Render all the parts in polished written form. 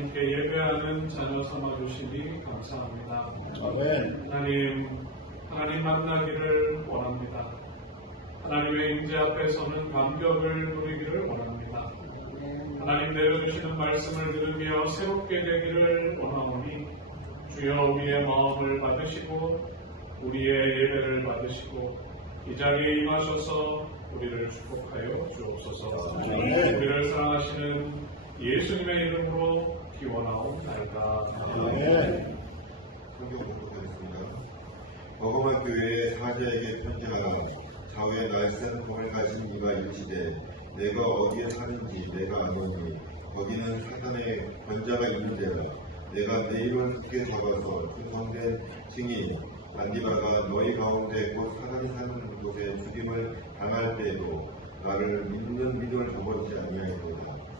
하나님께 예배하는 자녀 삼아 주시니 감사합니다. 아멘. 하나님 만나기를 원합니다. 하나님의 임재 앞에서는 감격을 누리기를 원합니다. 하나님 내려주시는 말씀을 들으며 새롭게 되기를 원하오니 주여 우리의 마음을 받으시고 우리의 예배를 받으시고 이 자리에 임하셔서 우리를 축복하여 주옵소서. 우리를 사랑하시는 예수님의 이름으로 기원하옵나이다. 아멘. 성경 공부하겠습니다. 버거마 교회의 사제에게 편지하라. 좌우에 날쌘 검을 가진 이가 이르시되 내가 어디에 사는지 내가 아노니 거기는 사탄의 권자가 있는 데라. 내가 내 입을 굳게 잡아서 충성된 증인 안디바가 너희 가운데 곧 사탄이 사는 곳에 죽임을 당할 때에도 나를 믿는 믿음을 저버리지 아니하리로다.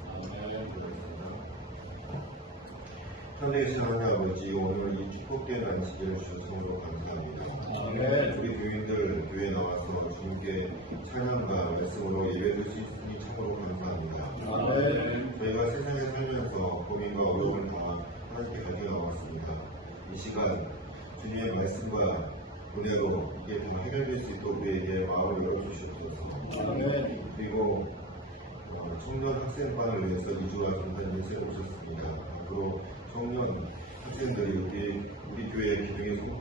하늘에서 하나님 아버지, 오늘 이 축복된 안식일을 주셔서 감사합니다. 아멘. 우리 교인들 교회에 나와서 주님께 찬양과 말씀으로 예배드릴 수 있으니 참으로 감사합니다. 아멘. 저희가 세상에 살면서 고민과 어려움을 다 하나님께 가지고 나왔습니다. 이 시간 주님의 말씀과 은혜로 이게 다 해결될 수 있도록 우리에게 마음을 열어주시옵소서. 아멘. 그리고 청년 학생반을 위해서 2주와 전단 예수에 오셨습니다. 앞으로 청년 학생들이 우리 교회의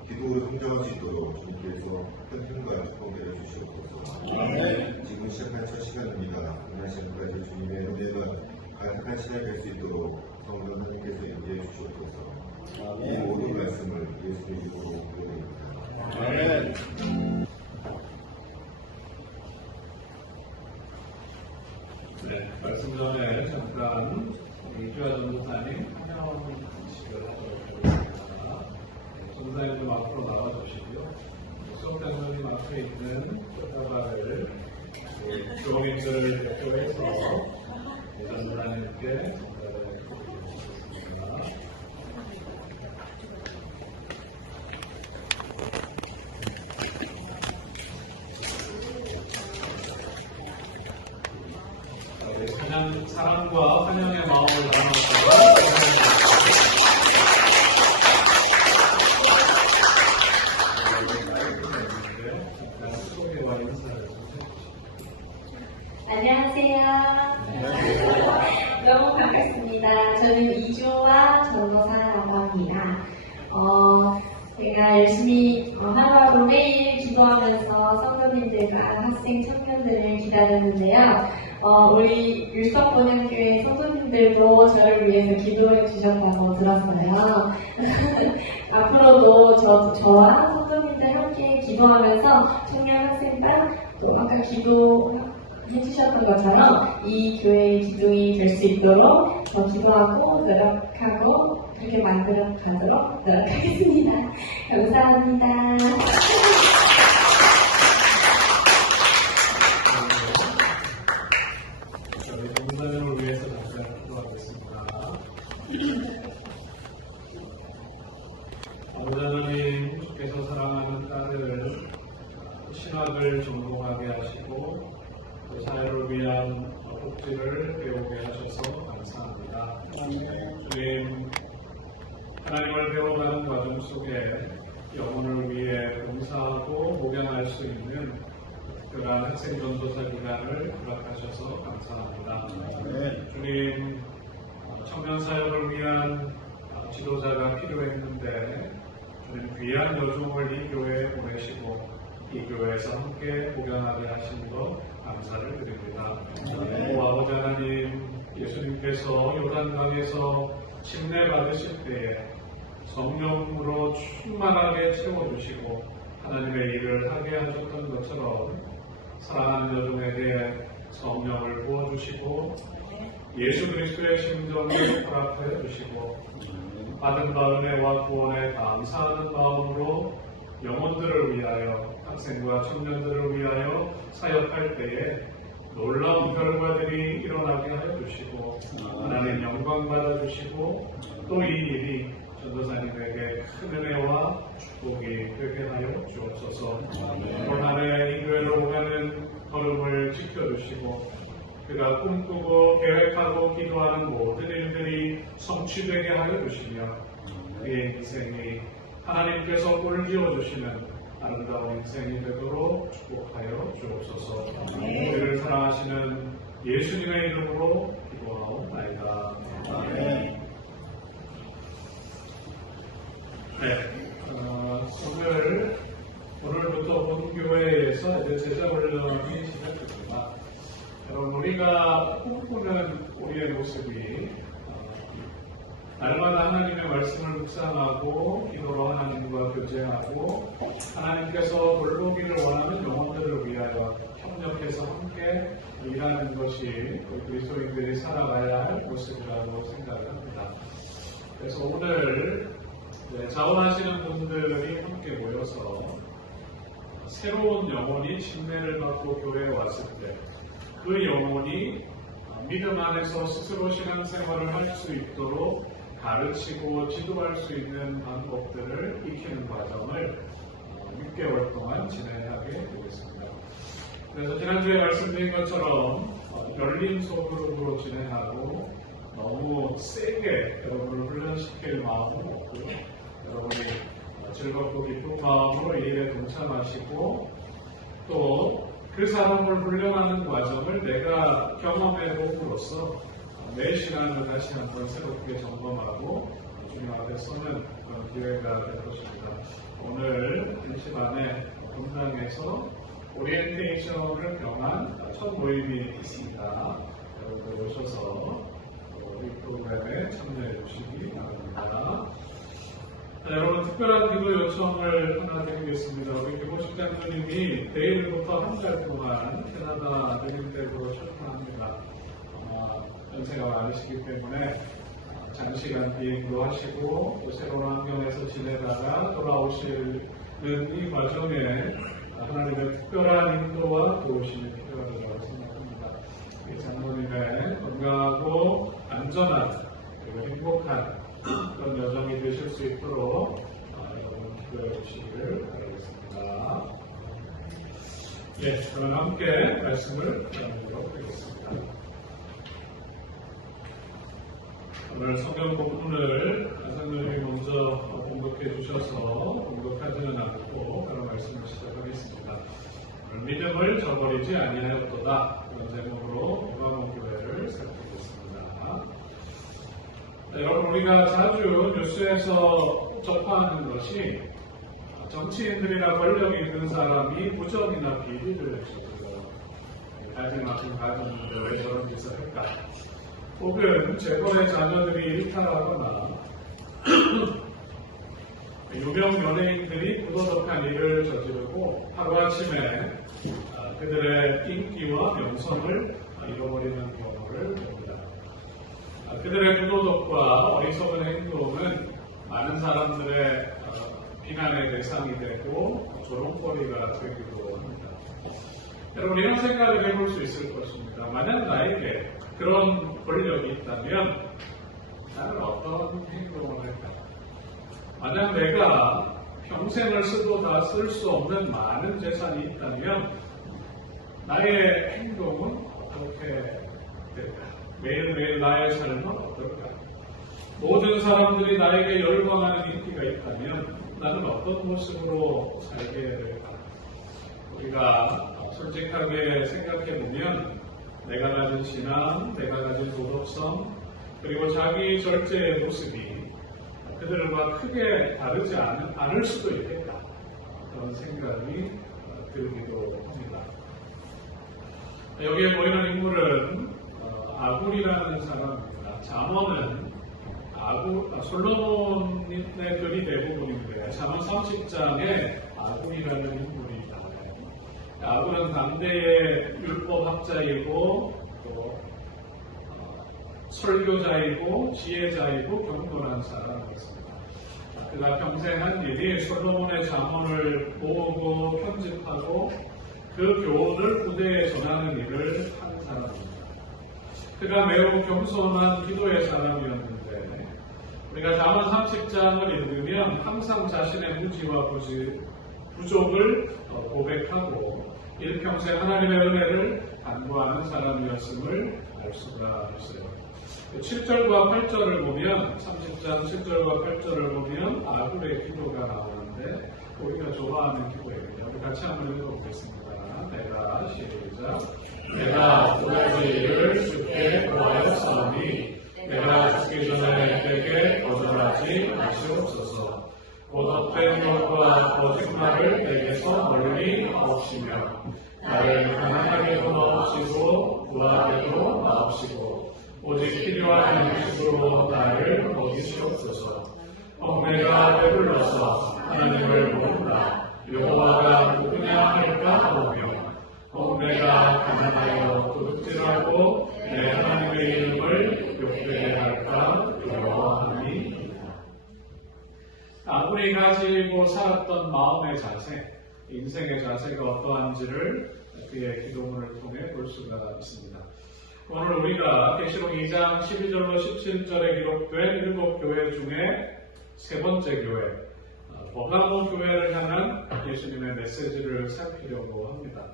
기도로 성장할 수 있도록 주님께서 큰 힘과 축복 내려주시옵소서. 아멘. 지금 시작한 첫 시간입니다. 오늘 시간까지 주님의 은혜가 가득한 시간이 될 수 있도록 성도 하나님께서 인도해 주시옵소서. 이 모든 말씀을 예수의 이름으로 기도드립니다. 아멘. 네, 말씀 전에 잠깐 이주아 전도사님 환영식을 하도록 하겠습니다. 전도사님 좀 앞으로 나와주시고요. 수업 장로님 앞에 있는 꽃다발을 교원님들을 대표해서 전도사님께 전달해 드리겠습니다. 그냥 사랑과 환영의 마음을 나누었다가 소개와 인사를 좀 안녕하세요. 너무 반갑습니다. 저는 이주아 전도사라고 합니다. 제가 열심히 하루하루 매일 기도하면서 성도님들과 학생 청년들을 기다렸는데요. 우리 율성본향교회 성도님들도 저를 위해서 기도해 주셨다고 들었어요. 앞으로도 저와 성도님들 함께 기도하면서 청년 학생과 또 아까 기도해 주셨던 것처럼 이 교회의 기둥이 될 수 있도록 더 기도하고 노력하고 그렇게 만들어 가도록 노력하겠습니다. 감사합니다. 저희 전도사님을 위해서 잠깐 기도하겠습니다. 아버지 하나님, 주께서 사랑하는 딸을 신학을 전공하게 하시고 또 사회를 위한 복지를 배우게 하셔서 감사합니다. 주님, 하나님을 배워가는 과정 속에 영혼을 위해 봉사하고 목양할 수 있는 특별한 학생 전도사 기간을 허락하셔서 감사합니다. 주님, 청년 사역을 위한 지도자가 필요했는데 주님 귀한 여종을 이 교회에 보내시고 이 교회에서 함께 목양하게 하신 것 감사를 드립니다. 오 아버지 하나님, 예수님께서 요단강에서 침례 받으실 때에 성령으로 충만하게 채워주시고 하나님의 일을 하게 하셨던 것처럼 사랑하는 여종에게 성령을 부어주시고 예수 그리스도의 심정을 허락하여 주시고 받은 바 은혜와 구원에 감사하는 마음으로 영혼들을 위하여 학생과 청년들을 위하여 사역할 때에 놀라운 결과들이 일어나게 하여 주시고 하나님 영광 받아 주시고 또 이 일이 전도사님에게 큰 은혜와 축복이 되게 하여 주옵소서. 올 한해 이 교회로 오가는 걸음을 지켜주시고 그가 꿈꾸고 계획하고 기도하는 모든 일들이 성취되게 하여 주시며 그의 인생이 하나님께서 꼴지어 주시는 아름다운 인생이 되도록 축복하여 주옵소서. 우리를 사랑하시는 예수님의 이름으로 기도하옵나이다. 아멘. 오늘부터 본교회에서 이제 제자훈련이 시작됩니다. 여러분, 우리가 꿈꾸는 우리의 모습이 날마다 하나님의 말씀을 묵상하고 기도로 하나님과 교제하고 하나님께서 돌보기를 원하는 영혼들을 위하여 협력해서 함께 일하는 것이 우리 그리스도인들이 살아가야 할 모습이라고 생각합니다. 그래서 오늘 자원하시는 분들이 함께 모여서 새로운 영혼이 침례를 받고 교회에 왔을 때 그 영혼이 믿음 안에서 스스로 신앙생활을 할 수 있도록 가르치고 지도할 수 있는 방법들을 익히는 과정을 6개월 동안 진행하게 되겠습니다. 그래서 지난주에 말씀드린 것처럼 열린 소그룹으로 진행하고 너무 세게 여러분을 훈련시킬 마음은 없고요. 여러분이 즐겁고 기쁜 마음으로 이 일에 동참하시고 또 그 사람을 훈련하는 과정을 내가 경험해 봄으로써 내 신앙을 다시 한번 새롭게 점검하고 주님 앞에 서는 그런 기회가 될 것입니다. 오늘 1시 반에 본당에서 오리엔테이션을 병한 첫 모임이 있습니다. 여러분들 오셔서 우리 프로그램에 참여해 주시기 바랍니다. 여러분, 특별한 기도 요청을 하나 드리겠습니다. 우리 김호식 장로님이 내일부터 한 달 동안 캐나다 내림댁으로 출發합니다. 연세가 많으시기 때문에 장시간 비행도 하시고 또 새로운 환경에서 지내다가 돌아오시는 이 과정에 하나님의 특별한 인도와 도우심이 필요하다고 생각합니다. 이 장로님의 건강하고 안전한 그리고 행복한 그런 여정이 되실 수 있도록 여러분 기도해 주시기를 바라겠습니다. 그럼 함께 말씀을 나누도록 하겠습니다. 오늘 성경 본문을 장로님이 먼저 공독해 주셔서 공독하지는 않고 그런 말씀을 시작하겠습니다. 오늘 믿음을 저버리지 아니하였도다, 그런 제목으로 요한복음교회를 살펴보겠습니다. 여러분, 우리가 자주 뉴스에서 접하는 것이 정치인들이나 권력이 있는 사람이 부정이나 비리를 저질러요. 가진 만큼 가졌는데 왜 저런 짓을 할까? 혹은 재벌의 자녀들이 일탈하거나 유명 연예인들이 부도덕한 일을 저지르고 하루아침에 그들의 인기와 명성을 잃어버리는 경우를 봅니다. 그들의 부도덕과 어리석은 행동은 많은 사람들의 비난의 대상이 되고 조롱거리가 되기도 합니다. 여러분, 이런 생각을 해볼 수 있을 것입니다. 만약 나에게 그런 권력이 있다면 나는 어떤 행동을 할까? 만약 내가 평생을 쓰고 다 쓸 수 없는 많은 재산이 있다면 나의 행동은 어떻게 될까? 매일매일 나의 삶은 어떨까? 모든 사람들이 나에게 열광하는 인기가 있다면 나는 어떤 모습으로 살게 될까? 우리가 솔직하게 생각해보면 내가 가진 신앙, 내가 가진 도덕성, 그리고 자기 절제의 모습이 그들과 크게 다르지 않을 수도 있겠다, 그런 생각이 들기도 합니다. 여기에 보이는 인물은 아굴이라는 사람입니다. 잠언은 솔로몬의 글이 대부분인데 잠언 30장에 아굴이라는 인물이 나와요. 아굴은 당대의 율법학자이고 또 설교자이고 지혜자이고 경건한 사람이었습니다. 그가 평생 한 일이 솔로몬의 잠언을 모으고 편집하고 그 교훈을 후대에 전하는 일을 한 사람입니다. 그가 매우 겸손한 기도의 사람이었는데 우리가 잠언 30장을 읽으면 항상 자신의 무지와 부족을 고백하고 일평생 하나님의 은혜를 간구하는 사람이었음을 알 수가 있어요. 7절과 8절을 보면 30장 7절과 8절을 보면 아굴의 기도가 나오는데 우리가 좋아하는 기도입니다. 우리 같이 한번 읽어보겠습니다. 내가 시작. 내가 두 가지 일을 주께 구하였사오니 내가 죽기 전에 내게 거절하지 마시옵소서. 곧 헛된 것과 거짓말을 내게서 멀리 없이며 나를 가난하게도 마옵시고 부하게도 마옵시고 오직 필요한 음식으로 나를 먹이시옵소서. 내가 배불러서 하나님을 모른다. 여호와가 누구냐 할까 보며 내가 가난하여 도둑질하고 내 하나님의 이름을 욕되게 할까 두려워하니. 아무리 가지고 살았던 마음의 자세, 인생의 자세가 어떠한지를 그의 기도문을 통해 볼 수가 있습니다. 오늘 우리가 계시록 2장 12절로 17절에 기록된 7교회 중에 세 번째 교회, 버가모 교회를 향한 예수님의 메시지를 살피려고 합니다.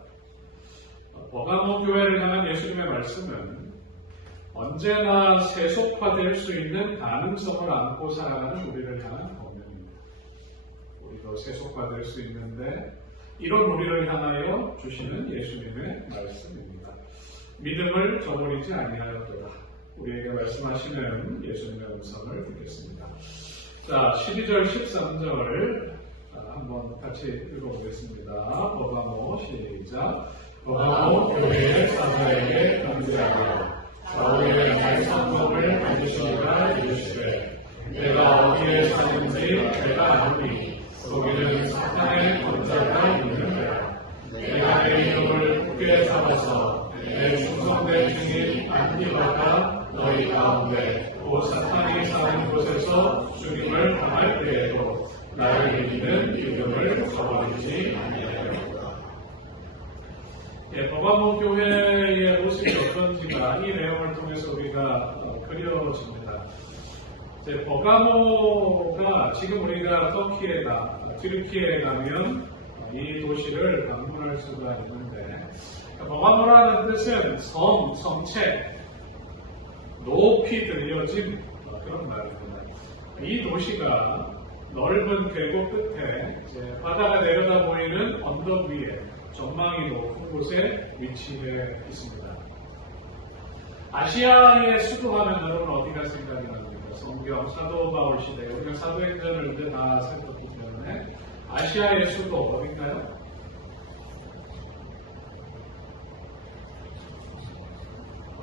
버가모 교회를 향한 예수님의 말씀은 언제나 세속화될 수 있는 가능성을 안고 살아가는 우리를 향한 권면입니다. 우리도 세속화될 수 있는데 이런 우리를 향하여 주시는 예수님의 말씀입니다. 믿음을 저버리지 아니하였도다. 우리에게 말씀하시는 예수님의 음성을 듣겠습니다. 자, 12절 13절을 한번 같이 읽어보겠습니다. 버가모 시작. 버가모 교회의 사자에게 편지하여 좌우의 날 성경을 가지시니가 이르시되 내가 어디에 사는지 내가 아노니 거기는 사탄의 권자가 있는데라. 내가 내 이름을 굳게 잡아서 내 충성된 증인 안티바가 너희 가운데 곧 사탄이 사는 곳에서 주님을 당할 때에도 나를 이기는 이름을 저버리지 아니하였다. 버가모 교회의 모습이 어떤지가 이 내용을 통해서 우리가 그려집니다. 버가모가 지금 우리가 튀르키예에 가면 이 도시를 방문할 수가 있는데, 버가모라는 뜻은 성체, 높이 들려진 그런 말입니다. 이 도시가 넓은 계곡 끝에 바다가 내려다 보이는 언덕 위에 전망이 높은 곳에 위치해 있습니다. 아시아의 수도하면 여러분 어디가 생각이 납니까? 성경 사도 바울 시대, 우리가 사도행전을 이제 다 살폈기 때문에 아시아의 수도 어딘가요?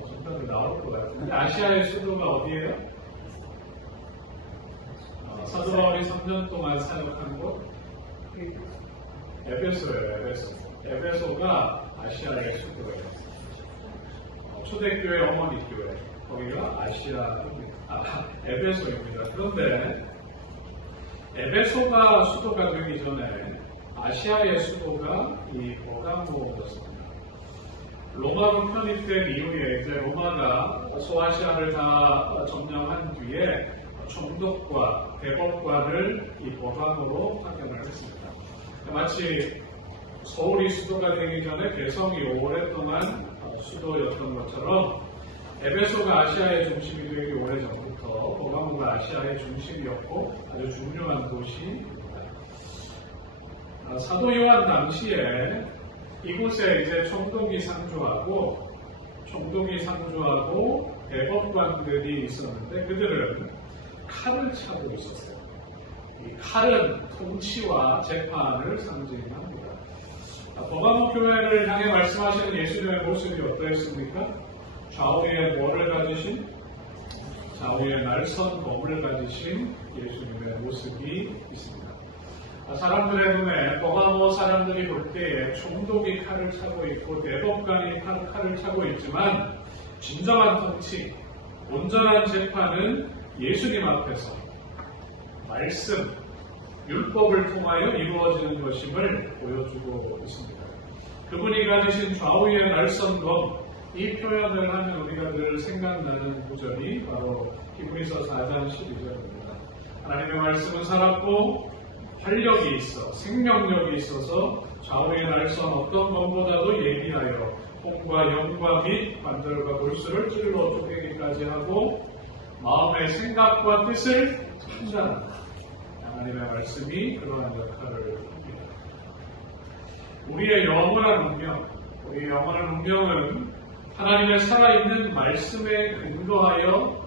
정답이 나올 것 같은데 아시아의 수도가 어디예요? 사도 바울이 3년 동안 사역한 곳? 에베소예요. 에베소가 아시아의 수도예요. 초대교회 어머니 교회, 거기가 에베소입니다. 그런데 에베소가 수도가 되기 전에 아시아의 수도가 이 버가모였습니다. 로마로 편입된 이후에 이제 로마가 소아시아를 다 점령한 뒤에 총독과 대법관을 이 버가모로 파견을 했습니다. 마치 서울이 수도가 되기 전에 개성이 오랫동안 수도였던 것처럼 에베소가 아시아의 중심이 되기 오래전부터 버가모가 아시아의 중심이었고 아주 중요한 도시입니다. 사도 요한 당시에 이곳에 이제 총독이 상주하고 대법관들이 있었는데 그들은 칼을 차고 있었어요. 이 칼은 통치와 재판을 상징합니다. 버가모 교회를 향해 말씀하시는 예수님의 모습이 어떠했습니까? 좌우에 뭐를 가지신? 좌우에 날선 검을 가지신 예수님의 모습이 있습니다. 사람들의 눈에 버가모 사람들이 볼 때에 총독이 칼을 차고 있고 대법관이 칼을 차고 있지만 진정한 통치, 온전한 재판은 예수님 앞에서 말씀, 율법을 통하여 이루어지는 것임을 보여주고 있습니다. 그분이 가지신 좌우의 날선검, 이 표현을 하면 우리가 늘 생각나는 구절이 바로 히브리서 4장 12절입니다. 하나님의 말씀은 살았고 활력이 있어 생명력이 있어서 좌우의 날선 어떤 검보다도 예비하여 몸과 영과 및 관절과 골수를 찔러 쪼개기까지 하고 마음의 생각과 뜻을 판단한다. 하나님의 말씀이 그러한 역할을 합니다. 우리의 영원한 운명, 우리의 영원한 운명은 하나님의 살아있는 말씀에 근거하여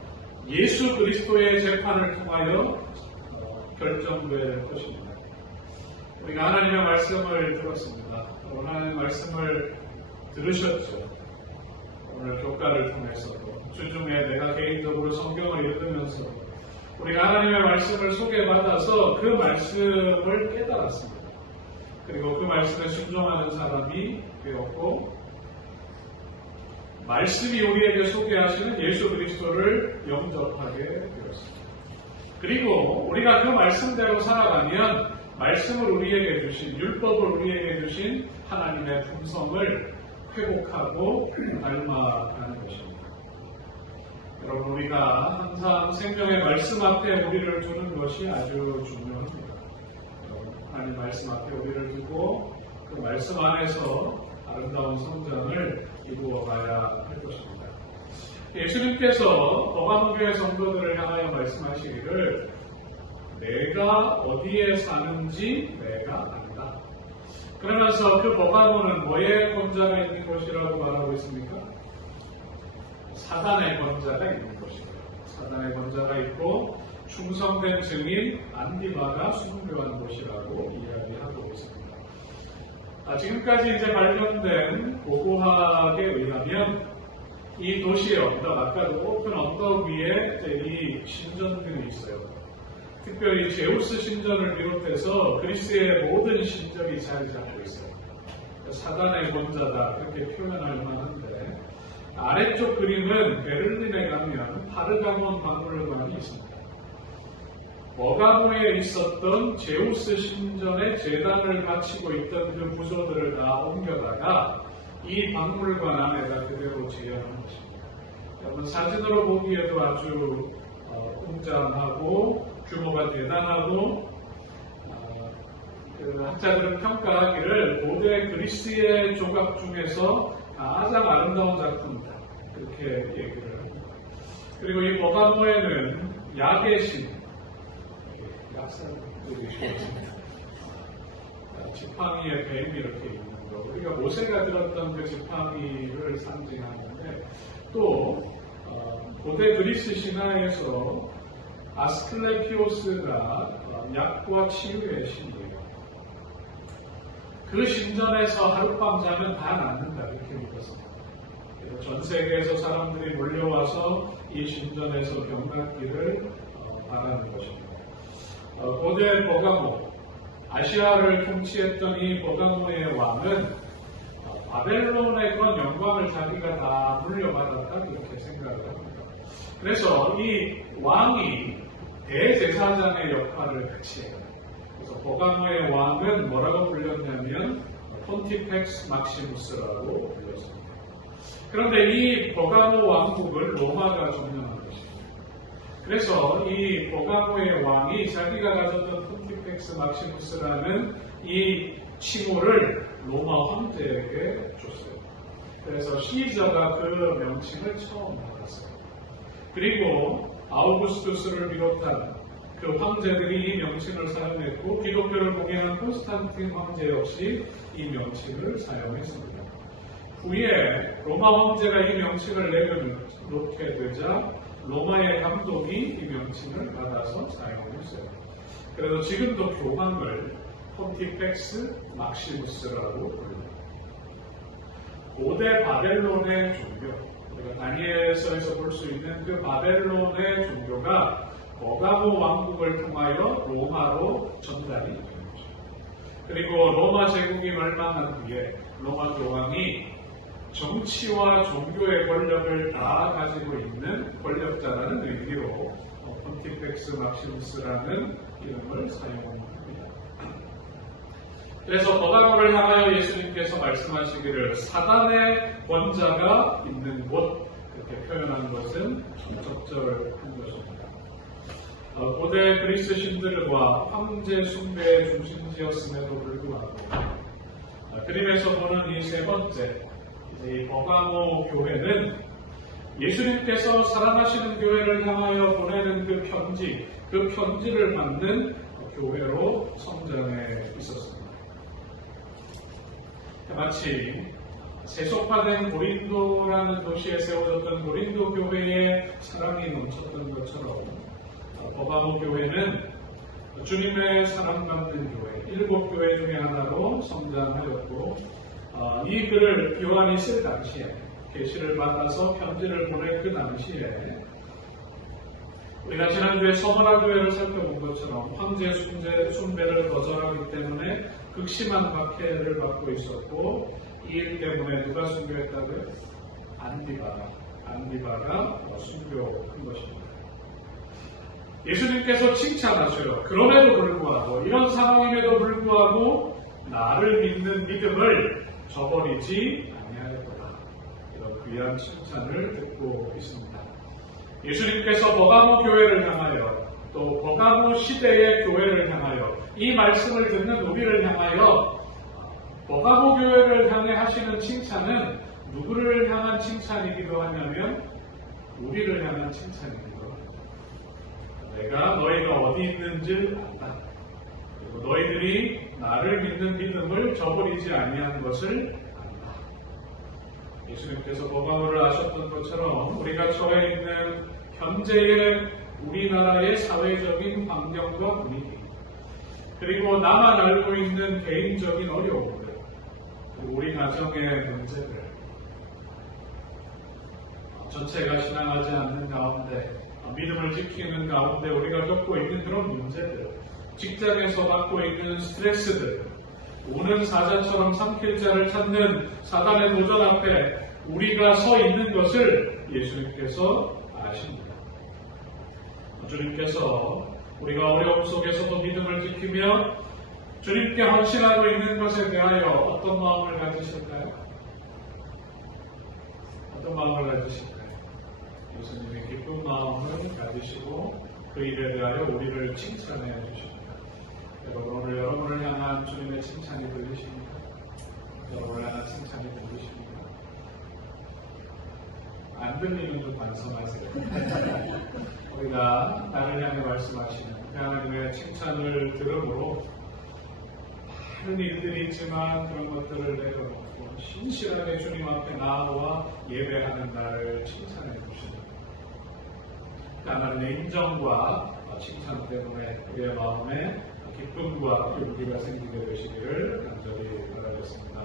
예수 그리스도의 재판을 통하여 결정될 것입니다. 우리가 하나님의 말씀을 들었습니다. 하나님의 말씀을 들으셨죠. 오늘 교과를 통해서도 주중에 내가 개인적으로 성경을 읽으면서 우리가 하나님의 말씀을 소개받아서 그 말씀을 깨달았습니다. 그리고 그 말씀에 순종하는 사람이 되었고 말씀이 우리에게 소개하시는 예수 그리스도를 영접하게 되었습니다. 그리고 우리가 그 말씀대로 살아가면 말씀을 우리에게 주신, 율법을 우리에게 주신 하나님의 품성을 회복하고 닮아가는 것입니다. 여러분, 우리가 항상 생명의 말씀 앞에 우리를 두는 것이 아주 중요합니다. 하나님 말씀 앞에 우리를 두고 그 말씀 안에서 아름다운 성장을 이루어가야 할 것입니다. 예수님께서 버가모교회 성도들을 향하여 말씀하시기를 내가 어디에 사는지 내가 안다. 그러면서 그 버가모는 뭐의 권자가 있는 곳이라고 말하고 있습니까? 사단의 권자가 있는 곳이에요. 사단의 권자가 있고 충성된 증인 안디바가 순교한 곳이라고 이야기하고 있습니다. 지금까지 이제 발견된 고고학에 의하면 이 도시의 언덕, 아까도 오픈 언덕 위에 이 신전들이 있어요. 특별히 제우스 신전을 비롯해서 그리스의 모든 신전이 자리 잡고 있어요. 사단의 권자다 그렇게 표현할 만한데 아래쪽 그림은 베를린에 가면 파르가몬 박물관이 있습니다. 버가모에 있었던 제우스 신전의 제단을 바치고 있던 그 부조들을 다 옮겨다가 이 박물관 안에다 그대로 재현한 것입니다. 여러분 사진으로 보기에도 아주 웅장하고 규모가 대단하고 그 학자들은 평가하기를 고대 그리스의 조각 중에서 가장 아름다운 작품이다 그렇게 얘기를 합니다. 그리고 이 버가모에는 약의 신 약사들이 있습니다. 지팡이의 뱀이 이렇게 있는 거 우리가 모세가 들었던 그 지팡이를 상징하는데 또 고대 그리스 신화에서 아스클레피오스가 약과 치유의 신이에요. 그 신전에서 하룻밤 자면 다 낫는다 이렇게 믿었습니다. 그래서 전 세계에서 사람들이 몰려와서 이 신전에서 병 낫기를 바라는 것입니다. 고대 버가모, 아시아를 통치했던 이 버가모의 왕은 바벨론의 그런 영광을 자기가 다 물려받았다 이렇게 생각을 합니다. 그래서 이 왕이 대제사장의 역할을 같이 해요. 그래서 버가모의 왕은 뭐라고 불렸냐면 폰티펙스 막시무스라고 불렸습니다. 그런데 이 버가모 왕국을 로마가 점령한 것입니다. 그래서 이 버가모의 왕이 자기가 가졌던 폰티펙스 막시무스라는 이 칭호를 로마 황제에게 줬어요. 그래서 시저가 그 명칭을 처음 받았어요. 그리고 아우구스투스를 비롯한 그 황제들이 이 명칭을 사용했고 기독교를 봉행한 콘스탄틴 황제 역시 이 명칭을 사용했습니다. 후에 로마 황제가 이 명칭을 내려놓게 되자 로마의 감독이 이 명칭을 받아서 사용했어요. 그래서 지금도 교황을 폰티펙스 막시무스라고 부릅니다. 고대 바벨론의 종교, 우리가 다니엘서에서 볼 수 있는 그 바벨론의 종교가 버가모 왕국을 통하여 로마로 전달이 되는 거죠. 그리고 로마 제국이 멸망한 뒤에 로마 교황이 정치와 종교의 권력을 다 가지고 있는 권력자라는 의미로 폰티펙스 막시무스라는 이름을 사용합니다. 그래서 버가모를 향하여 예수님께서 말씀하시기를 사단의 권자가 있는 곳 이렇게 표현한 것은 적절한 것입니다. 고대 그리스 신들과 황제 숭배의 중심지였음에도 불구하고 그림에서 보는 이 세 번째 이제 이 버가모 교회는 예수님께서 사랑하시는 교회를 향하여 보내는 그 편지를 받는 교회로 성장해 있었습니다. 마치 세속화된 고린도라는 도시에 세워졌던 고린도 교회에 사랑이 넘쳤던 것처럼 버가모 교회는 주님의 사랑받는 교회, 7교회 중에 하나로 성장하였고 이 글을 요한이 쓸 당시에 계시를 받아서 편지를 보낼 그 당시에 우리가 지난주에 서머나 교회를 살펴본 것처럼 황제 숭배를 거절하기 때문에 극심한 박해를 받고 있었고 이 일 때문에 누가 순교했다고요? 안디바가 순교한 것입니다. 예수님께서 칭찬하셔요. 그럼에도 불구하고 이런 상황임에도 불구하고 나를 믿는 믿음을 저버리지 아니하였다. 이런 귀한 칭찬을 듣고 있습니다. 예수님께서 버가모 교회를 향하여 또 버가모 시대의 교회를 향하여 이 말씀을 듣는 우리를 향하여 버가모 교회를 향해 하시는 칭찬은 누구를 향한 칭찬이기도 하냐면 우리를 향한 칭찬이기도 합니다. 내가 너희가 어디 있는지 안다. 그리고 너희들이 나를 믿는 믿음을 저버리지 아니한 것을 안다. 예수님께서 버가모를 아셨던 것처럼 우리가 처해 있는 현재의 우리나라의 사회적인 환경과 분위기 그리고 나만 알고 있는 개인적인 어려움들 우리 가정의 문제들 전체가 신앙하지 않는 가운데 믿음을 지키는 가운데 우리가 겪고 있는 그런 문제들 직장에서 받고 있는 스트레스들 우는 사자처럼 삼킬 자를 찾는 사단의 도전 앞에 우리가 서 있는 것을 예수님께서 아십니다. 주님께서 우리가 어려움 속에서도 믿음을 지키며 주님께 헌신하고 있는 것에 대하여 어떤 마음을 가지실까요? 어떤 마음을 가지실까요? 예수님의 기쁜 마음을 가지시고 그 일에 대하여 우리를 칭찬해 주십니다. 여러분 오늘 여러분을 향한 주님의 칭찬이 들리십니까? 여러분을 향한 칭찬이 들리십니까? 안 들리면 좀 반성하세요. 우리가 나를 향해 말씀하시는 하나님의 칭찬을 들음으로 많은 일들이 있지만 그런 것들을 내려놓고 신실하게 주님 앞에 나와 예배하는 나를 칭찬해 주십니다. 하나님의 인정과 칭찬 때문에 우리의 마음에 기쁨과 용기가 생기게 되시기를 간절히 바라겠습니다.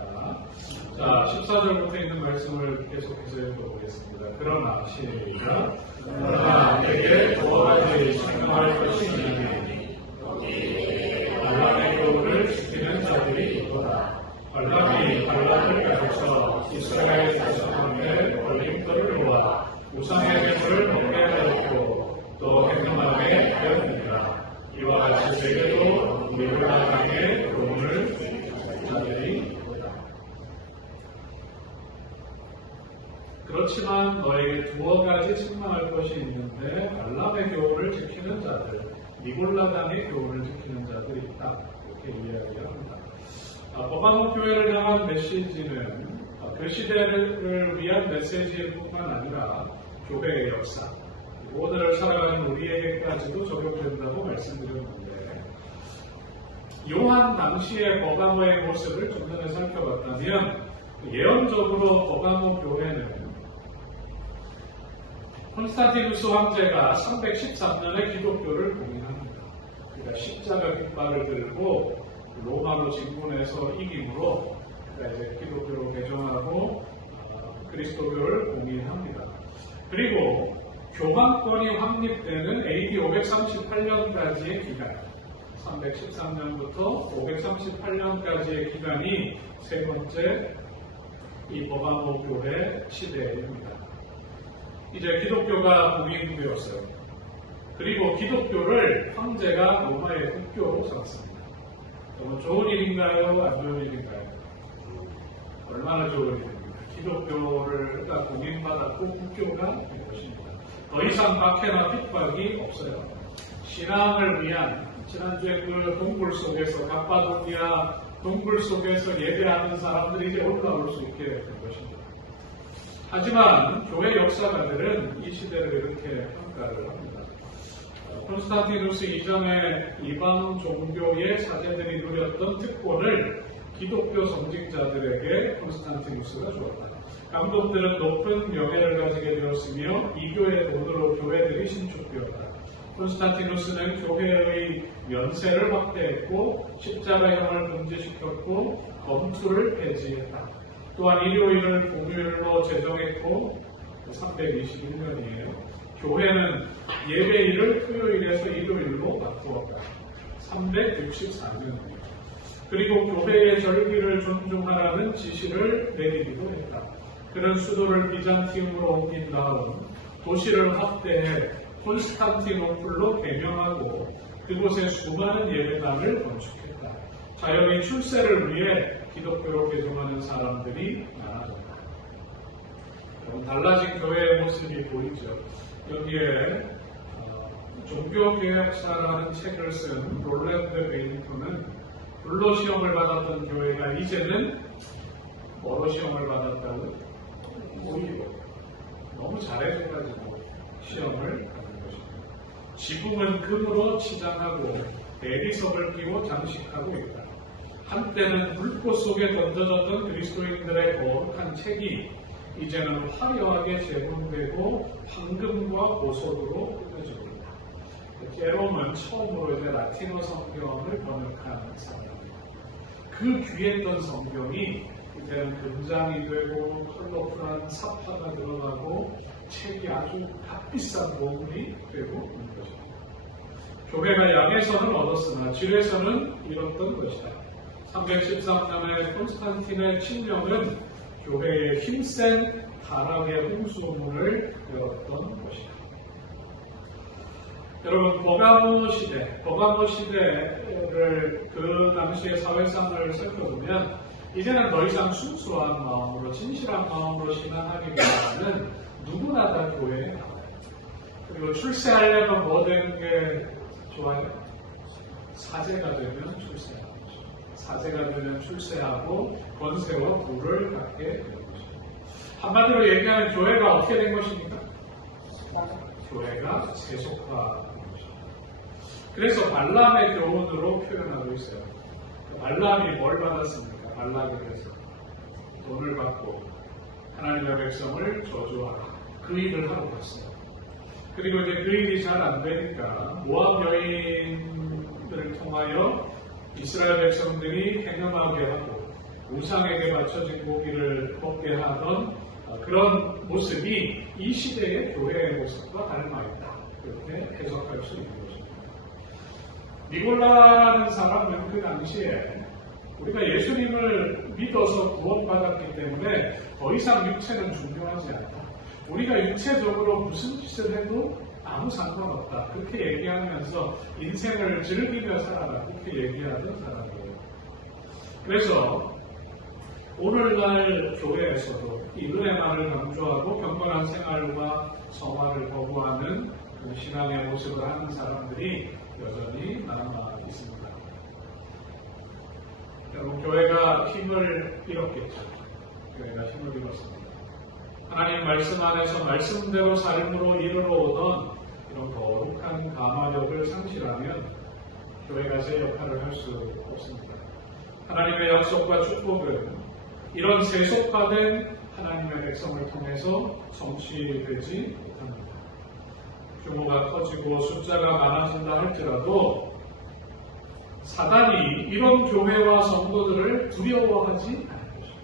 자, 14절부터 있는 말씀을 계속해서 읽어보겠습니다. 그러나 시작. 그러나 내게 두 가지 신고할 것이 있으니 발람의 교훈을 지키는 자들이 있도다. 발람이 발락을 가르쳐 이스라엘 자손한테 걸림돌을 놓아 우상의 배설을 먹게 하였고 또 행동함에 하였느니라. 이와 같이 세계도 미블라당의 교훈을 지키는 자들이 있도다. 그렇지만 너에게 두어 가지 책망할 것이 있는데 발람의 교훈을 지키는 자들, 니골라당의 교훈을 지키는 자들이 있다. 이렇게 이야기합니다. 버가모 교회를 향한 메시지는 그 시대를 위한 메시지일 뿐만 아니라 교회의 역사, 오늘을 살아가는 우리에게까지도 적용된다고 말씀드렸는데 요한 당시의 버가모의 모습을 좀 전에 살펴봤다면 예언적으로 버가모 교회는 콘스탄티누스 황제가 313년에 기독교를 공인합니다. 그러니까 십자가 깃발을 들고 로마로 진군해서 이김으로 이제 기독교로 개종하고 그리스도교를 공인합니다. 그리고 교황권이 확립되는 AD 538년까지의 기간, 313년부터 538년까지의 기간이 세 번째 이 버가모 교회 시대입니다. 이제 기독교가 공인되었어요. 그리고 기독교를 황제가 로마의 국교로 삼았습니다. 너무 좋은 일인가요? 안 좋은 일인가요? 얼마나 좋은 일입니까? 기독교를 공인받았고 국교가 된 것입니다. 더 이상 박해나 핍박이 없어요. 신앙을 위한 지난주에 그 동굴 속에서 갑바도니아 동굴 속에서 예배하는 사람들이 이제 올라올 수 있게 된 것입니다. 하지만 교회 역사가들은 이 시대를 이렇게 평가를 합니다. 콘스탄티누스 이전에 이방 종교의 사제들이 누렸던 특권을 기독교 성직자들에게 콘스탄티누스가 주었다. 감독들은 높은 명예를 가지게 되었으며 이교의 돈으로 교회들이 신축되었다. 콘스탄티누스는 교회의 면세를 확대했고 십자가형을 금지시켰고 검투를 폐지했다. 또한 일요일을 공휴일로 제정했고 321년이에요. 교회는 예배일을 토요일에서 일요일로 바꾸었다. 364년이에요. 그리고 교회의 절기를 존중하라는 지시를 내리기도 했다. 그는 수도를 비잔티움으로 옮긴 다음 도시를 확대해 콘스탄티노플로 개명하고 그곳에 수많은 예배당을 건축했다. 자연의 출세를 위해 기독교로 개종하는 사람들이 많아졌다. 달라진 교회의 모습이 보이죠. 여기에 종교개혁사라는 책을 쓴 롤랜드 베인턴은 불로 시험을 받았던 교회가 이제는 뭐로 시험을 받았다고? 오히려 너무 잘해줘가지고 시험을 받는 것입니다. 지붕은 금으로 치장하고 대리석을 끼고 장식하고 있다. 한때는 불꽃 속에 던져졌던 그리스도인들의 거룩한 책이 이제는 화려하게 재분되고 황금과 보석으로 꾸며지고 있다. 제롬은 처음으로 이제 라틴어 성경을 번역한 사람입니다. 그 귀했던 성경이 이제는 금장이 되고 컬러풀한 사파가 들어가고 책이 아주 값비싼 보물이 되고 있는 것입니다. 교회가 양에서는 얻었으나 질에서는 잃었던 것이다. 313년에 콘스탄틴의 침명은 교회의 힘센 타락의 홍수문을 열었던 것이다. 여러분, 버가모 시대를 그 당시의 사회상을 살펴보면 이제는 더 이상 순수한 마음으로 진실한 마음으로 신앙하기보다는 누구나 다 교회에 나와요. 그리고 출세하려면 뭐 되는 게 좋아요? 사제가 되면 출세하고 사제가 되면 출세하고 권세와 부를 갖게 되는 것입니다. 한마디로 얘기하면 교회가 어떻게 된 것입니까? 교회가 세속화된 것입니다. 그래서 발람의 교훈으로 표현하고 있어요. 발람이 뭘 받았습니까? 발락에서 돈을 받고 하나님의 백성을 저주하라. 그 일을 하고 갔어요. 그리고 이제 그 일이 잘 안 되니까 모압 여인들을 통하여 이스라엘 백성들이 행음하게 하고 우상에게 바쳐진 고기를 먹게 하던 그런 모습이 이 시대의 교회의 모습과 닮아있다. 이렇게 해석할 수 있는 것입니다. 니골라라는 사람은 그 당시에 우리가 예수님을 믿어서 구원받았기 때문에 더 이상 육체는 중요하지 않다. 우리가 육체적으로 무슨 짓을 해도 아무 상관없다. 그렇게 얘기하면서 인생을 즐기며 살아라. 그렇게 얘기하던 사람이에요. 그래서 오늘날 교회에서도 이 은혜만을 강조하고 경건한 생활과 성화를 거부하는 신앙의 모습을 하는 사람들이 여전히 남아 있습니다. 여러분, 교회가 힘을 잃었겠죠. 교회가 힘을 잃었습니다. 하나님 말씀 안에서 말씀대로 삶으로 이르러오던 이런 거룩한 가마력을 상실하면 교회가 제 역할을 할 수 없습니다. 하나님의 약속과 축복은 이런 세속화된 하나님의 백성을 통해서 성취되지 못합니다. 규모가 커지고 숫자가 많아진다 할지라도 사단이 이런 교회와 성도들을 두려워하지 않을 것입니다.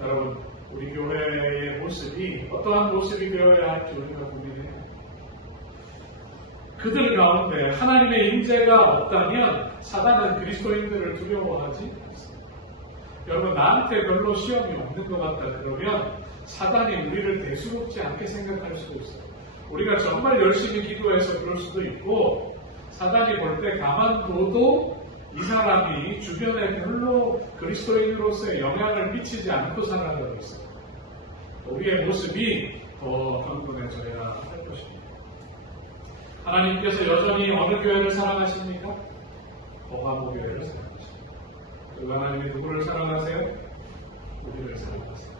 여러분, 우리 교회의 모습이 어떠한 모습이 되어야 할지 우리가 고민해요. 그들 가운데 하나님의 임재가 없다면 사단은 그리스도인들을 두려워하지 않습니다. 여러분, 나한테 별로 시험이 없는 것 같다 그러면 사단이 우리를 대수롭지 않게 생각할 수도 있어요. 우리가 정말 열심히 기도해서 그럴 수도 있고 사단이 볼 때 가만둬도 이 사람이 주변에 별로 그리스도인으로서의 영향을 미치지 않고 살아가고 있어요. 우리의 모습이 더 강건해져야 할 것입니다. 하나님께서 여전히 어느 교회를 사랑하십니까? 버가모 교회를 사랑하십니다. 그리고 하나님이 누구를 사랑하세요? 우리를 사랑하세요.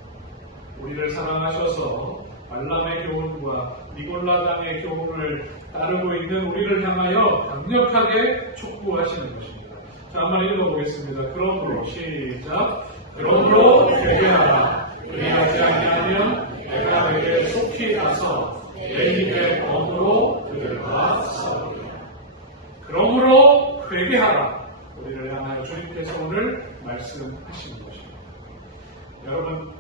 우리를 사랑하셔서 발람의 교훈과 니골라당의 교훈을 따르고 있는 우리를 향하여 강력하게 촉구하시는 것입니다. 자, 한번 읽어보겠습니다. 그러므로 시작. 그러므로 회개하라. 그리하지 아니하면 내가 내게 속히 가서 내 입의 검으로 그들과 싸우리라. 그러므로 회개하라. 우리를 향하여 주님께서 오늘 말씀하시는 것입니다. 여러분,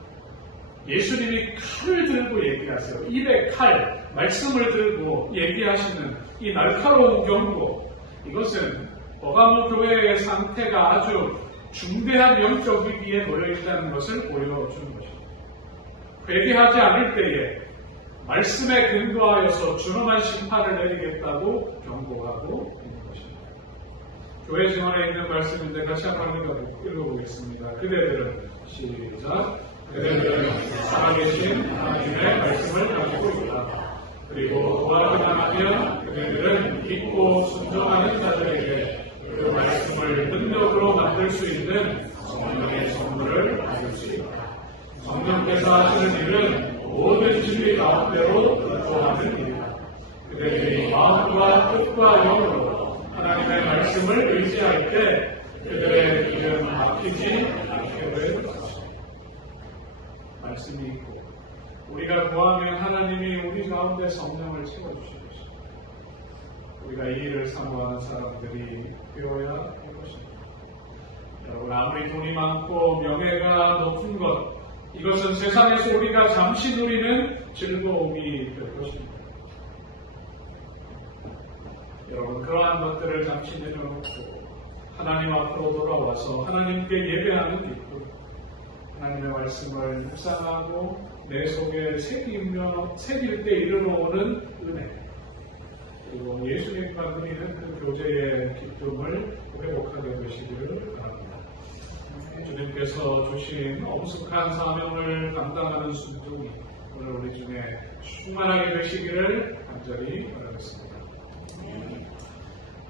예수님이 칼을 들고 얘기하세요. 입에 칼, 말씀을 들고 얘기하시는 이 날카로운 경고, 이것은 버가모 교회의 상태가 아주 중대한 영적 위기에 놓여 있다는 것을 보여주는 것입니다. 회개하지 않을 때에 말씀에 근거하여서 준엄한 심판을 내리겠다고 경고하고 있는 것입니다. 교회 증언에 있는 말씀인데 같이 한번 읽어보겠습니다. 그대들은 시작. 그대들은 살아계신 하나님의 말씀을 가지고 있다. 그리고 도와를 당하면 그대들은 믿고 순종하는 자들에게 그 말씀을 능력으로 만들 수 있는 성령의 선물을 받을 수 있다. 성령께서 하시는 일은 모든 진리 가운데로 의도하는 일이다. 그들이 마음과 뜻과 영으로 하나님의 말씀을 의지할 때 그들의 길은 막히지 않게 될 것이다. 말씀이 있고 우리가 구하면 하나님이 우리 가운데 성령을 채워주실 것입니다. 우리가 이 일을 사모하는 사람들이 되어야 할 것입니다. 여러분, 아무리 돈이 많고 명예가 높은 것, 이것은 세상에서 우리가 잠시 누리는 즐거움이 될 것입니다. 여러분, 그러한 것들을 잠시 내려놓고 하나님 앞으로 돌아와서 하나님께 예배하는 기쁨, 하나님의 말씀을 묵상하고 내 속에 새길 때 이르러오는 은혜, 그리고 예수님과 누리는 그 교제의 기쁨을 회복하게 되시기를 바랍니다. 주님께서 주신 엄숙한 사명을 감당하는 순종이 오늘 우리 중에 충만하게 되시기를 간절히 바라겠습니다.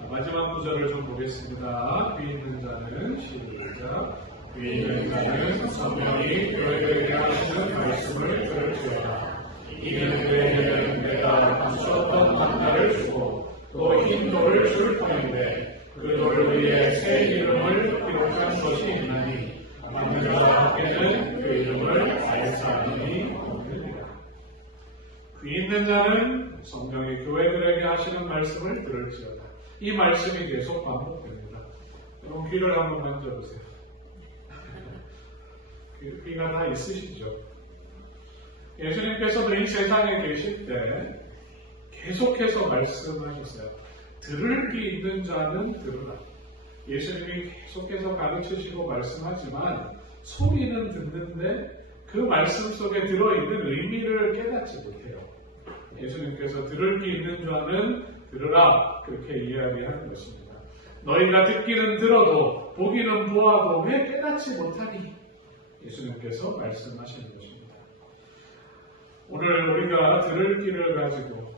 마지막 구절을 좀 보겠습니다. 귀 있는 자는 시작. 귀 있는 자는 성령이 교회에게 하시는 말씀을 들을지어다. 이는 그에게는 내가 감추었던 만나를 주고 또 흰 돌을 줄 터인데 그 돌을 위해 새 이름을 기록한 것이 있나니 믿는 자에게는 그 이름을 알 사람이 없느니라. 귀 있는 자는 성령이 교회들에게 하시는 말씀을 들을지어다. 이 말씀이 계속 반복됩니다. 여러분, 귀를 한번 만져보세요. 귀가 다 있으시죠? 예수님께서도 이 세상에 계실 때 계속해서 말씀하셨어요. 들을 귀 있는 자는 들으라. 예수님이 계속해서 가르치시고 말씀하지만 소리는 듣는데 그 말씀 속에 들어있는 의미를 깨닫지 못해요. 예수님께서 들을 귀 있는 자는 들으라, 그렇게 이야기하는 것입니다. 너희가 듣기는 들어도 보기는 보아도 왜 깨닫지 못하니? 예수님께서 말씀하시는 것입니다. 오늘 우리가 들을 귀를 가지고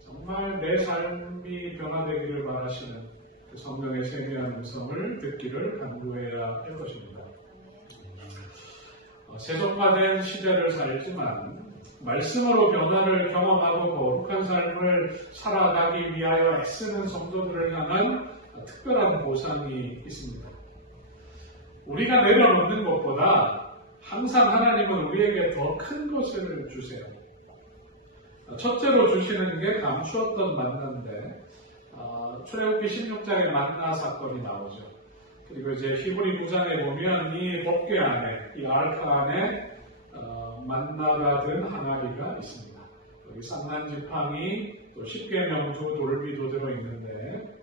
정말 내 삶이 변화되기를 바라시는 그 성령의 세미한 음성을 듣기를 간구해야 할 것입니다. 세속화된 시대를 살지만 말씀으로 변화를 경험하고 거룩한 삶을 살아가기 위하여 애쓰는 성도들을 향한 특별한 보상이 있습니다. 우리가 내려놓는 것보다 항상 하나님은 우리에게 더 큰 것을 주세요. 첫째로 주시는 게 감추었던 만나인데 출애굽기 16장에 만나 사건이 나오죠. 그리고 이제 히브리 9장에 보면 이 법궤 안에, 이 아르크 안에 만나가 든 항아리가 있습니다. 여기 쌍난지팡이, 또 십계명 두 돌비도 들어있는데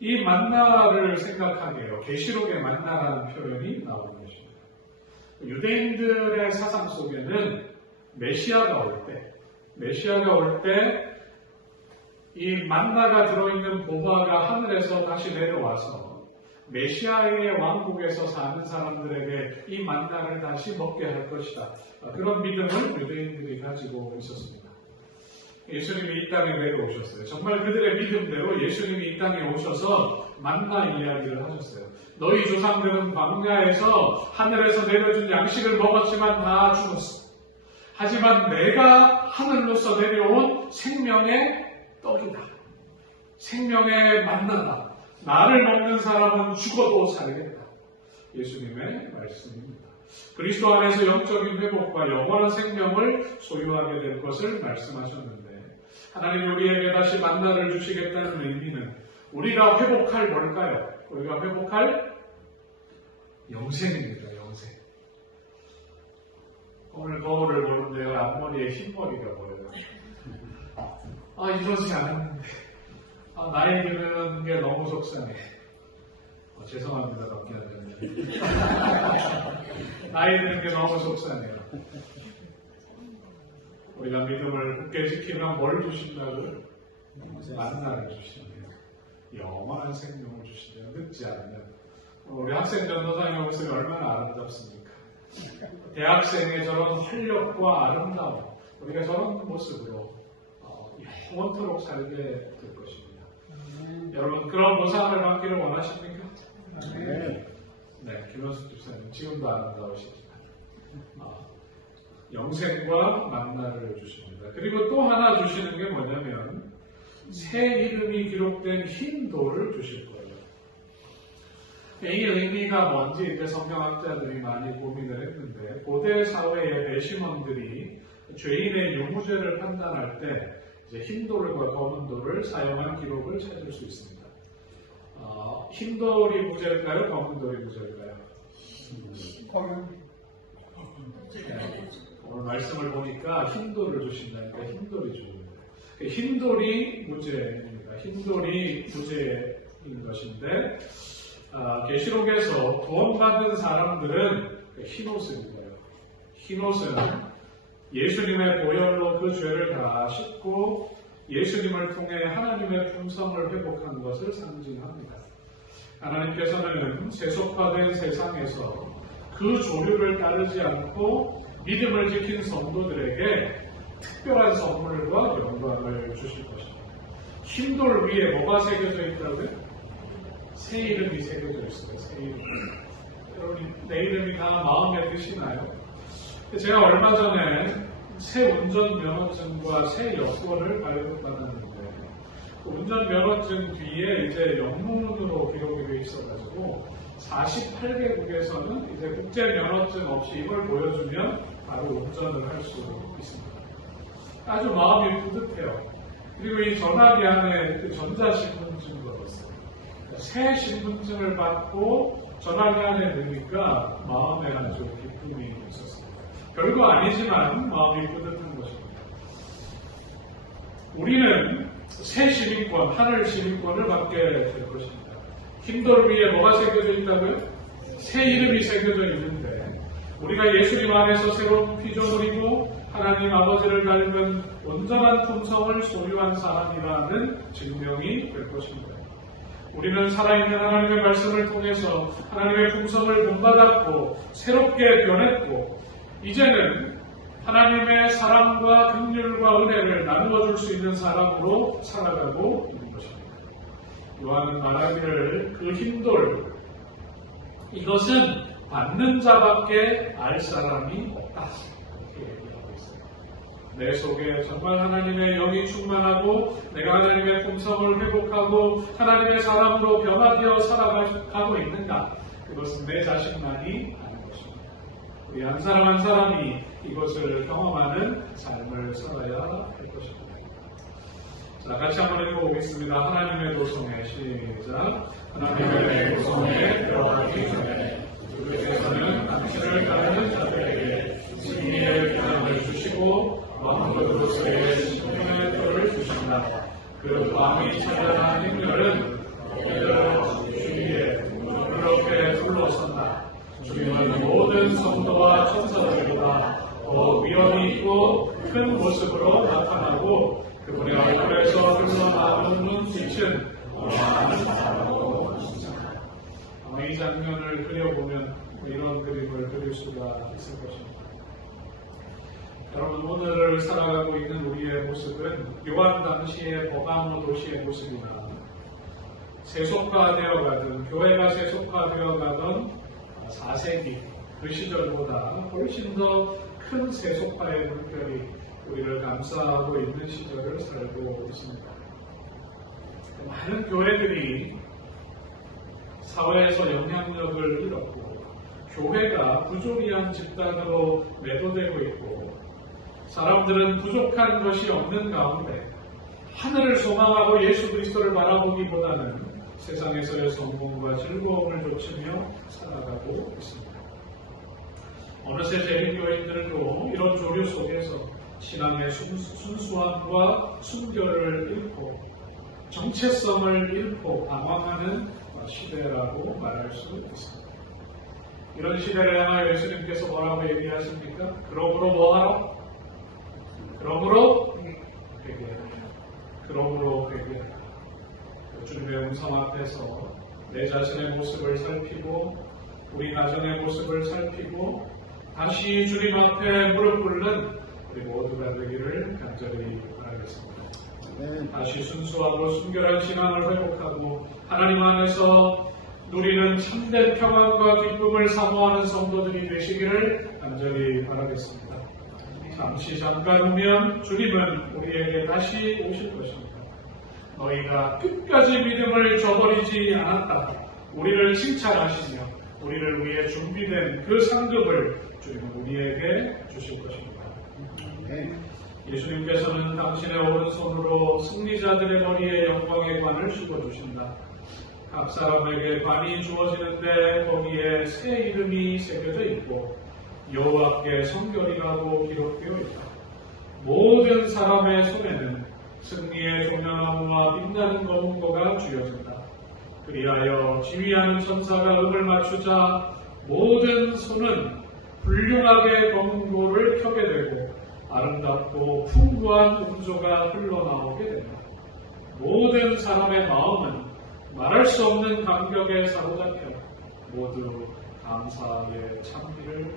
이 만나를 생각하게 해요. 계시록의 만나라는 표현이 나오는 것입니다. 유대인들의 사상 속에는 메시아가 올 때 이 만나가 들어있는 보화가 하늘에서 다시 내려와서 메시아의 왕국에서 사는 사람들에게 이 만나를 다시 먹게 할 것이다. 그런 믿음을 유대인들이 가지고 있었습니다. 예수님이 이 땅에 내려오셨어요. 정말 그들의 믿음대로 예수님이 이 땅에 오셔서 만나 이야기를 하셨어요. 너희 조상들은 광야에서 하늘에서 내려준 양식을 먹었지만 다 죽었어. 하지만 내가 하늘로서 내려온 생명의 떡이다. 생명의 만나다. 나를 먹는 사람은 죽어도 살겠다. 예수님의 말씀입니다. 그리스도 안에서 영적인 회복과 영원한 생명을 소유하게 될 것을 말씀하셨는데 하나님이 우리에게 다시 만나를 주시겠다는 의미는 우리가 회복할 뭘까요? 우리가 회복할 영생입니다. 영생. 오늘 거울을 보는데요. 앞머리에 흰머리가 보여요. 이러지 않았는데 나이 드는 게 너무 속상해. 죄송합니다. 밖에 안 되는데. 나이 드는 게 너무 속상해요. 우리가 믿음을 굳게 지키면 뭘 주신다고요? 만나를 주신대요. 영원한 생명을 주신대요. 늦지 않으면. 우리 학생 전도사의 모습이 얼마나 아름답습니까? 대학생의 저런 활력과 아름다움, 우리가 저런 모습으로 영원토록 살게 될 것입니다. 여러분 그런 보상을 받기를 원하십니까? 네, 김원숙 집사님 지금도 아름다우시지만 영생과 만나를 주십니다. 그리고 또 하나 주시는 게 뭐냐면 새 이름이 기록된 흰 돌을 주실 거예요. 이 의미가 뭔지 이제 성경학자들이 많이 고민을 했는데 고대 사회의 배심원들이 죄인의 유무죄를 판단할 때 이제 흰 돌과 검은 돌을 사용한 기록을 찾을 수 있습니다. 흰 돌이 무죄일까요? 검은 돌이 무죄일까요? 네. 오늘 말씀을 보니까 흰 돌을 주신다니까 흰 돌이 죽습니다. 흰 돌이 무죄입니다. 흰 돌이 무죄인 것인데 계시록에서 구원받은 사람들은 흰 옷을 입어요. 흰 옷은 예수님의 보혈로 그 죄를 다 씻고 예수님을 통해 하나님의 품성을 회복한 것을 상징합니다. 하나님께서는 세속화된 세상에서 그 조류를 따르지 않고 믿음을 지킨 성도들에게 특별한 선물과 영광을 주실 것입니다. 흰돌 위에 뭐가 새겨져 있다고요? 새 이름이 새겨져 있어요. 새 이름. 여러분 내 이름이 다 마음에 드시나요? 제가 얼마 전에 새 운전면허증과 새 여권을 발급받았는데 그 운전면허증 뒤에 이제 영문으로 기록이 되어 있어가지고 48개국에서는 이제 국제면허증 없이 이걸 보여주면 바로 운전을 할 수 있습니다. 아주 마음이 뿌듯해요. 그리고 이 전화기 안에 그 전자신분증도 넣었어요. 새 신분증을 받고 전화기 안에 넣으니까 마음에 아주 기쁨이 있었습니다. 별거 아니지만 마음이 뿌듯한 것입니다. 우리는 새 시민권, 하늘 시민권을 받게 될 것입니다. 흰돌 위에 뭐가 새겨져 있다고요? 새 이름이 새겨져 있는데 우리가 예수님 안에서 새로운 피조물이고 하나님 아버지를 닮은 온전한 품성을 소유한 사람이라는 증명이 될 것입니다. 우리는 살아있는 하나님의 말씀을 통해서 하나님의 품성을 본받았고 새롭게 변했고 이제는 하나님의 사랑과 긍휼과 은혜를 나누어 줄 수 있는 사람으로 살아가고 있는 것입니다. 요한은 말하기를 그 흰돌 이것은 받는 자밖에 알 사람이 없다. 이렇게 얘기하고 있습니다. 내 속에 정말 하나님의 영이 충만하고 내가 하나님의 품성을 회복하고 하나님의 사람으로 변화되어 살아가고 있는가? 그것은 내 자신만이 아는 것입니다. 우리 한 사람 한 사람이 이것을 경험하는 삶을 살아야 할 것입니다. 자, 같이 한번 읽어보겠습니다. 하나님의 도성에 시작. 하나님의 도성에 들어가기 전에 주께서는 당신을 따르는 자들에게 승리의 비난을 주시고 왕으로서의 신분의 표를 주신다. 그 밤이 찾아난 행렬은 너희를 주위에 그렇게 둘러선다. 주님은 모든 성도와 천사들보다 더 위엄이 있고 큰 모습으로 나타나고 그분의 얼굴에서 흘러나오는 눈빛은 많은 사랑으로 넘칩니다. 아마 이 장면을 그려보면 이런 그림을 그릴 수가 있을 것입니다. 여러분 오늘을 살아가고 있는 우리의 모습은 요한 당시의 버가모 도시의 모습이나 세속화되어가던, 교회가 세속화되어가던 4세기 그 시절보다 훨씬 더 큰 세속화의 물결이 우리를 감싸고 있는 시절을 살고 있습니다. 많은 교회들이 사회에서 영향력을 잃었고 교회가 부조리한 집단으로 매도되고 있고 사람들은 부족한 것이 없는 가운데 하늘을 소망하고 예수 그리스도를 바라보기보다는 세상에서의 성공과 즐거움을 좇으며 살아가고 있습니다. 어느새 재림교인들도 이런 조류 속에서 신앙의 순수함과 순결을 잃고 정체성을 잃고 방황하는 시대라고 말할 수 있습니다. 이런 시대를 향하여 예수님께서 뭐라고 얘기하십니까? 그러므로 뭐하라? 그러므로 회개하라. 그러므로 회개하라. 주님의 음성 앞에서 내 자신의 모습을 살피고 우리 가정의 모습을 살피고 다시 주님 앞에 무릎 꿇는 우리 모두가 되기를 간절히 바라겠습니다. 다시 순수하고 순결한 신앙을 회복하고 하나님 안에서 누리는 참된 평안과 기쁨을 사모하는 성도들이 되시기를 간절히 바라겠습니다. 잠시 잠깐 후면 주님은 우리에게 다시 오실 것입니다. 너희가 끝까지 믿음을 저버리지 않았다. 우리를 칭찬하시며 우리를 위해 준비된 그 상급을 주님은 우리에게 주실 것입니다. 예수님께서는 당신의 오른손으로 승리자들의 머리에 영광의 관을 씌워주신다. 각 사람에게 관이 주어지는데 거기에 새 이름이 새겨져 있고 여호와께 성결이라고 기록되어 있다. 모든 사람의 손에는 승리의 종려나무와 빛나는 검은고가 쥐어진다. 그리하여 지휘하는 천사가 음을 맞추자 모든 손은 훌륭하게 검은고를 켜게 되고 아름답고 풍부한 음조가 흘러나오게 된다. 모든 사람의 마음은 말할 수 없는 감격에 사로잡혀 모두 감사의 찬미를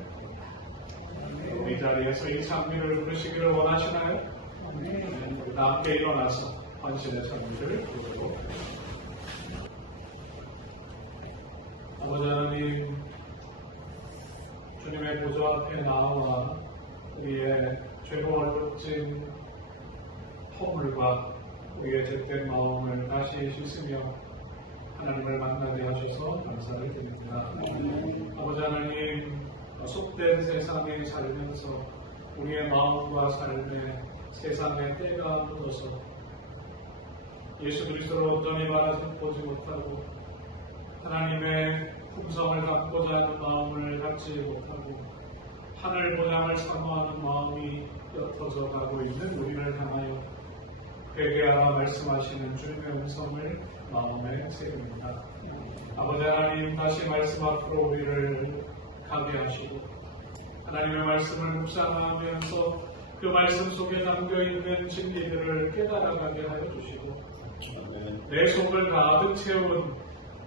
합니다. 이 자리에서 이 찬미를 부르시기를 원하시나요? 우리 다 함께 일어나서 헌신의 찬미를 부르도록 하겠습니다. 아버지 하나님, 주님의 보좌 앞에 나와 우리의 죄고 얼룩진 허물과 우리의 죄된 마음을 다시 씻으며 하나님을 만나게 하셔서 감사를 드립니다. 아버지 하나님, 속된 세상에 살면서 우리의 마음과 삶에 세상의 때가 묻어서 예수 그리스도를 온전히 바라보지 못하고 하나님의 품성을 갖고자 하는 마음을 갖지 못하고 하늘 본향을 사모하는 마음이 옅어져 가고 있는 우리를 향하여 회개하라 말씀하시는 주님의 음성을 마음에 새깁니다. 아버지 하나님, 다시 말씀 앞으로 우리를 가게 하시고 하나님의 말씀을 묵상하면서 그 말씀 속에 담겨있는 진리들을 깨달아가게 하여 주시고 내 속을 가득 채운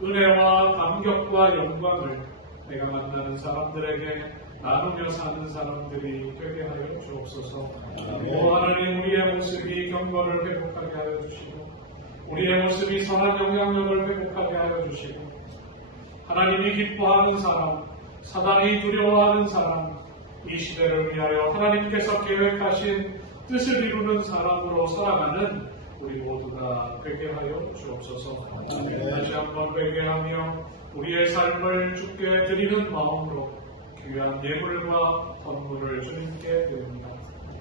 은혜와 감격과 영광을 내가 만나는 사람들에게 나누며 사는 사람들이 되게 하여 주옵소서. 오 하나님, 우리의 모습이 경건을 회복하게 하여 주시고 우리의 모습이 선한 영향력을 회복하게 하여 주시고 하나님이 기뻐하는 사람, 사단이 두려워하는 사람, 이 시대를 위하여 하나님께서 계획하신 뜻을 이루는 사람으로 살아가는 우리 모두가 되게 하여 주옵소서. 다시 한번 회개하며 우리의 삶을 주께 드리는 마음으로 귀한 예물과 헌물을 주님께 드립니다.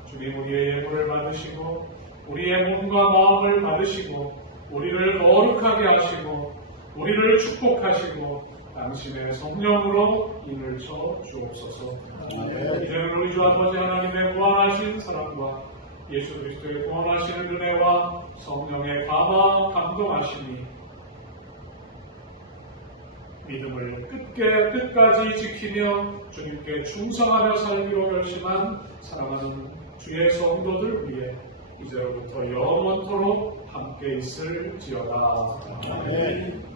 주님, 우리의 예물을 받으시고 우리의 몸과 마음을 받으시고 우리를 거룩하게 하시고 우리를 축복하시고 당신의 성령으로 인을 쳐 주옵소서. 이제는 우리 주 아버지 하나님의 무한하신 사랑과 예수 그리스도의 구원하시는 은혜와 성령의 감화 감동하심이 믿음을 끝까지 지키며 주님께 충성하며 살기로 결심한 사랑하는 주의 성도들 위해 이제로부터 영원토록 함께 있을지어다. 아멘.